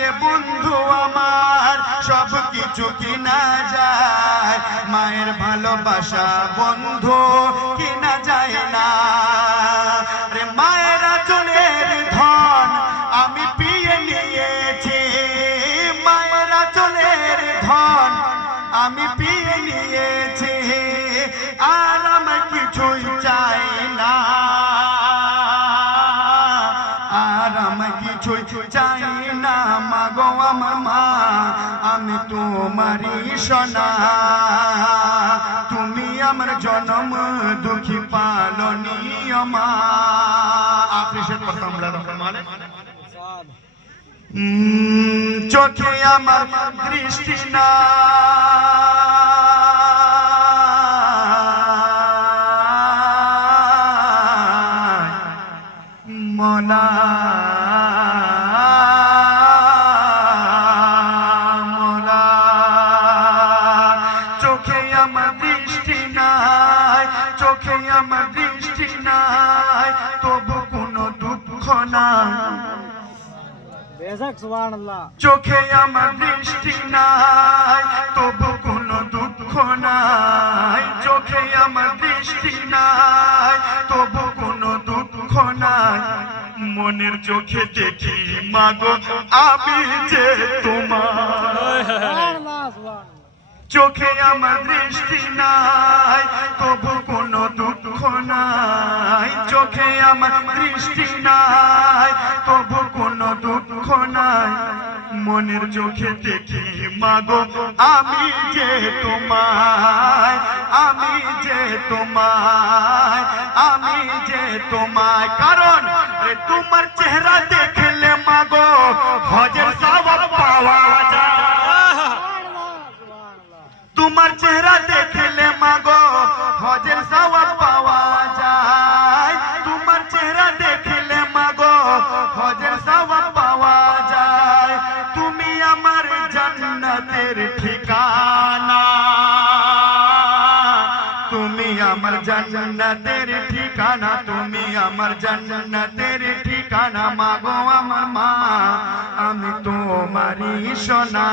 দিয়ে বন্ধু আমার সব কিছু কিনা যায়, মায়ের ভালোবাসা বন্ধু কিনা যায় না। রে মায়ের আঁচলের ধন আমি পিয়ে নিয়েছি, মায়ের আঁচলের ধন আমি পিয়ে নিয়েছি, আর আমার কিছুই চাই না, আর আমার কিছুই চাই না। মাগো আমার মা আমি তোমারই সোনা, তুমি আমার জনম দুঃখী পালনীয় মা। অ্যাপ্রিশিয়েট করতাম মানে চোখে আমার দৃষ্টি না, মোলা মোলা চোখে আমার দৃষ্টি নাই, চোখে আমার দৃষ্টি নাই, তবু কোনো দুঃখ না। চোখে আমার দৃষ্টি নাই, তবু কোনো দুঃখ নাই, চোখে আমার দৃষ্টি নাই, তবু কোনো দুঃখ নাই। মনের চোখে দেখি মাগো আমি যে তোমার, চোখে আমার দৃষ্টি নাই, তবু কোনো দুঃখ নাই, চোখে আমার দৃষ্টি নাই, তবু কোনো দুঃখ নাই। মনের চোখে দেখি মাগো আমি যে তোমায়, আমি যে তোমায়, আমি যে তোমায়। কারণ তোমার চেহারা দেখলে মাগো হজের সওয়াব পাওয়া যায়, তোমার চেহারা দেখলে মাগো হজের সওয়াব পাওয়া যায়, তোমার চেহারা দেখলে মাগো হজের সওয়াব পাওয়া যায়। তুমি আমার জান্নাতের ঠিকানা, তুমি আমার জান্নাতের ঠিকানা, তুমি আমার জান্নাতের ঠিকানা। মাগো আমার মা আমি তোমারই সোনা,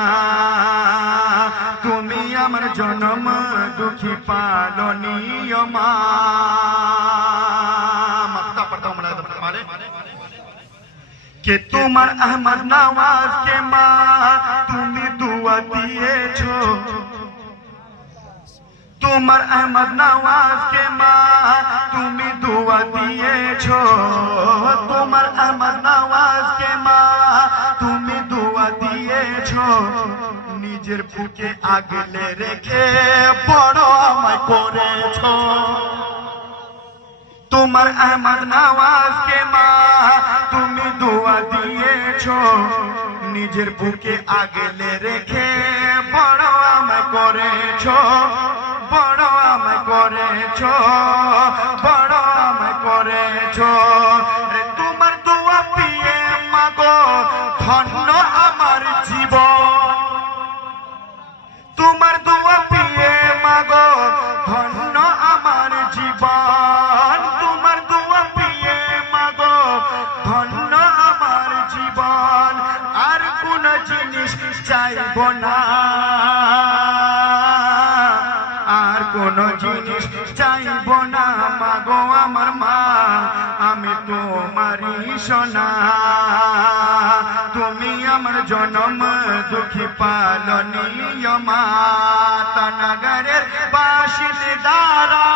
তুমি আমার জনম দুঃখী পালনীয় মা। মাতা পড়তা আমরা মানে কে তোমার আহমদ নওয়াজ কে মা তুমি দুয়া দিয়েছো, তোমার আহমদ নওয়াজ কে মা তুমি দুয়া দিয়েছো, তোমার আহমদ নওয়াজ কে মা তুমি দুয়া দিয়েছো। নিজের বুকে আগলে রেখে বড় আমায় করেছো, তোমার আহমদ নওয়াজ কে মা তুমি দুয়া দিয়েছো। নিজের বুকে আগলে রেখে বড় আমায় করেছো, বড় আমায় করেছো, বড় আমায় করেছো। তোমার দোয়া পেয়ে মাগো ধন্য আমার জীবন, তোমার দোয়া পেয়ে মাগো ধন্য আমার জীবন, তোমার দোয়া পেয়ে মাগো ধন্য আমার জীবন। আর কোন জিনিস চাইব না, আর কোন জিনিস চাইব না। মাগো আমার মা আমি তোমারই সোনা, তুমি আমার জনম দুঃখী পালনীয় মা। নগরের বাসিন্দারা